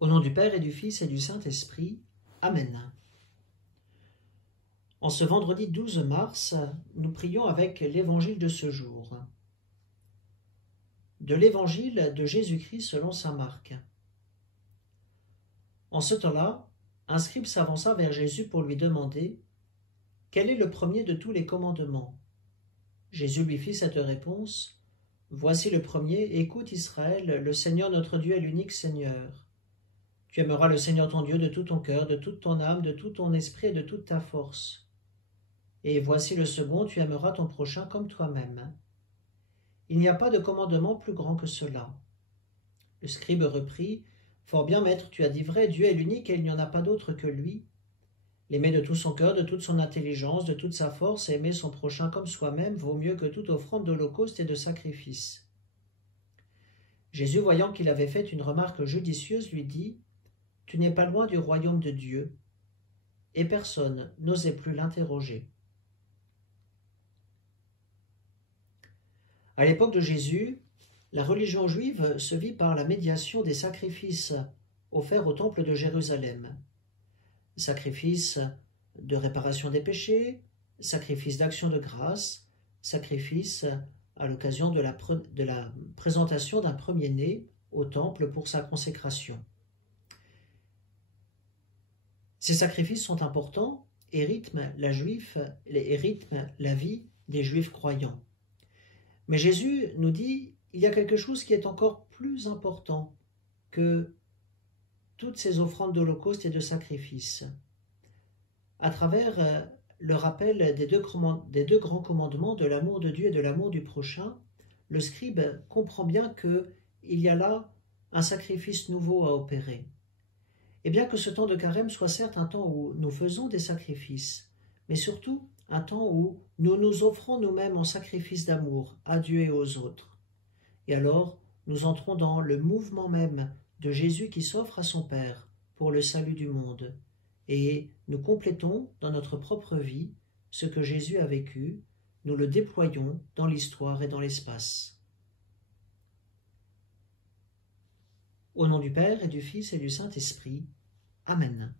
Au nom du Père et du Fils et du Saint-Esprit. Amen. En ce vendredi 12 mars, nous prions avec l'évangile de ce jour. De l'évangile de Jésus-Christ selon saint Marc. En ce temps-là, un scribe s'avança vers Jésus pour lui demander « Quel est le premier de tous les commandements ?» Jésus lui fit cette réponse « Voici le premier, écoute Israël, le Seigneur notre Dieu est l'unique Seigneur. Tu aimeras le Seigneur ton Dieu de tout ton cœur, de toute ton âme, de tout ton esprit et de toute ta force. Et voici le second, tu aimeras ton prochain comme toi-même. Il n'y a pas de commandement plus grand que cela. » Le scribe reprit « Fort bien, maître, tu as dit vrai, Dieu est l'unique et il n'y en a pas d'autre que lui. L'aimer de tout son cœur, de toute son intelligence, de toute sa force et aimer son prochain comme soi-même vaut mieux que toute offrande d'holocauste et de sacrifice. » Jésus, voyant qu'il avait fait une remarque judicieuse, lui dit « Tu n'es pas loin du royaume de Dieu. » Et personne n'osait plus l'interroger. À l'époque de Jésus, la religion juive se vit par la médiation des sacrifices offerts au temple de Jérusalem. Sacrifices de réparation des péchés, sacrifices d'action de grâce, sacrifices à l'occasion de la présentation d'un premier-né au temple pour sa consécration. Ces sacrifices sont importants et rythment la vie des Juifs croyants. Mais Jésus nous dit il y a quelque chose qui est encore plus important que toutes ces offrandes d'holocauste et de sacrifices. À travers le rappel des deux grands commandements de l'amour de Dieu et de l'amour du prochain, le scribe comprend bien qu'il y a là un sacrifice nouveau à opérer. Et bien que ce temps de carême soit certes un temps où nous faisons des sacrifices, mais surtout un temps où nous nous offrons nous-mêmes en sacrifice d'amour à Dieu et aux autres. Et alors, nous entrons dans le mouvement même de Jésus qui s'offre à son Père pour le salut du monde. Et nous complétons dans notre propre vie ce que Jésus a vécu, nous le déployons dans l'histoire et dans l'espace. Au nom du Père et du Fils et du Saint-Esprit. Amen.